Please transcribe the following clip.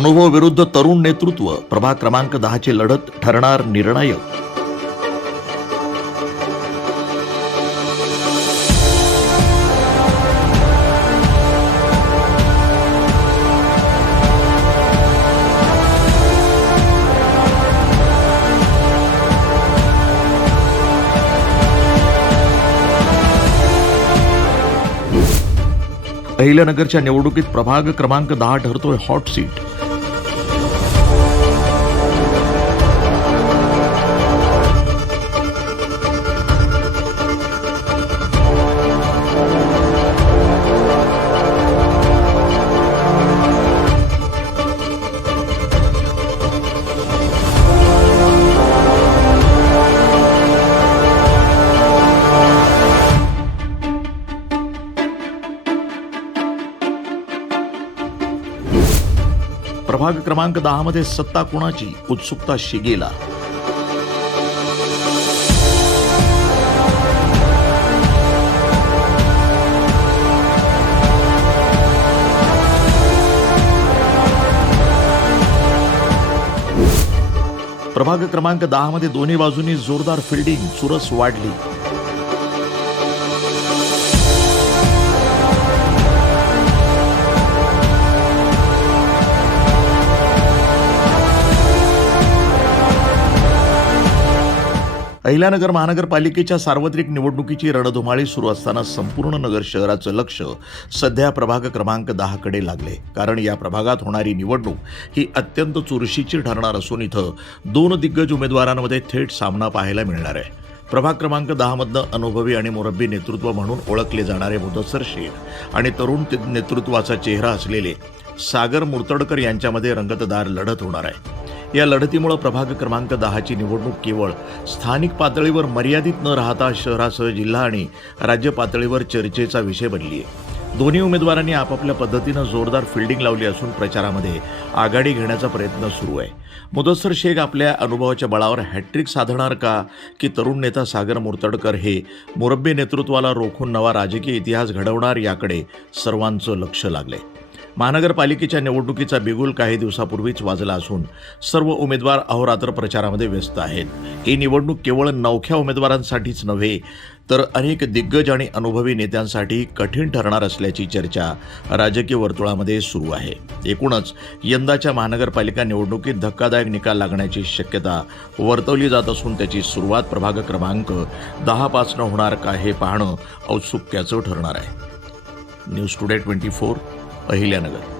अनुभव विरुद्ध तरुण नेतृत्व, प्रभाग क्रमांक 10 ची लढत ठरणार निर्णायक. अहिल्यानगरच्या निवडणुकीत प्रभाग क्रमांक 10 ठरतोय हॉट सीट. प्रभाग क्रमांक 10 मध्ये सत्ता कोणाची, उत्सुकता शिगेला. प्रभाग क्रमांक 10 मध्ये दोन्ही बाजूंनी जोरदार फिल्डिंग, चुरस वाढली. अहिल्यानगर महानगरपालिकेच्या सार्वत्रिक निवडणुकीची रणधुमाळी सुरू असताना संपूर्ण नगर शहराचं लक्ष सध्या प्रभाग क्रमांक 10 कडे लागले. कारण या प्रभागात होणारी निवडणूक ही अत्यंत चुरशीची ठरणार असून इथं दोन दिग्गज उमेदवारांमध्ये थेट सामना पाहायला मिळणार आहे. प्रभाग क्रमांक 10 मधनं अनुभवी आणि मुरब्बी नेतृत्व म्हणून ओळखले जाणारे मुदस्सर शेख आणि तरुण नेतृत्वाचा चेहरा असलेले सागर मुर्तडकर यांच्यामध्ये रंगतदार लढत होणार आहे. या लढतीमुळे प्रभाग क्रमांक 10 ची निवडणूक केवळ स्थानिक पातळीवर मर्यादित न राहता शहरासह जिल्हा आणि राज्य पातळीवर चर्चेचा विषय बनली आहे. दोन्ही उमेदवारांनी आपापल्या पद्धतीनं जोरदार फिल्डिंग लावली असून प्रचारामध्ये आघाडी घेण्याचा प्रयत्न सुरू आहे. मुदस्सर शेख आपल्या अनुभवाच्या बळावर हॅट्रिक साधणार का, की तरुण नेता सागर मुर्तडकर हे मुरब्बी नेतृत्वाला रोखून नवा राजकीय इतिहास घडवणार, याकडे सर्वांचं लक्ष लागलंय. महानगरपालिकेच्या निवडणुकीचा बिगुल काही दिवसापूर्वीच वाजला असून सर्व उमेदवार अहोरात्र प्रचारामध्ये व्यस्त आहेत. ही निवडणूक केवळ नवख्या उमेदवारांसाठीच नव्हे तर अनेक दिग्गज आणि अनुभवी नेत्यांसाठी कठीण ठरणार असल्याची चर्चा राजकीय वर्तुळामध्ये सुरू आहे. एकूणच यंदाच्या महानगरपालिका निवडणुकीत धक्कादायक निकाल लागण्याची शक्यता वर्तवली जात असून त्याची सुरुवात प्रभाग क्रमांक 10 पासून होणार का हे पाहणं औत्सुक्याचं ठरणार आहे. News today 24 Ahilyanagar.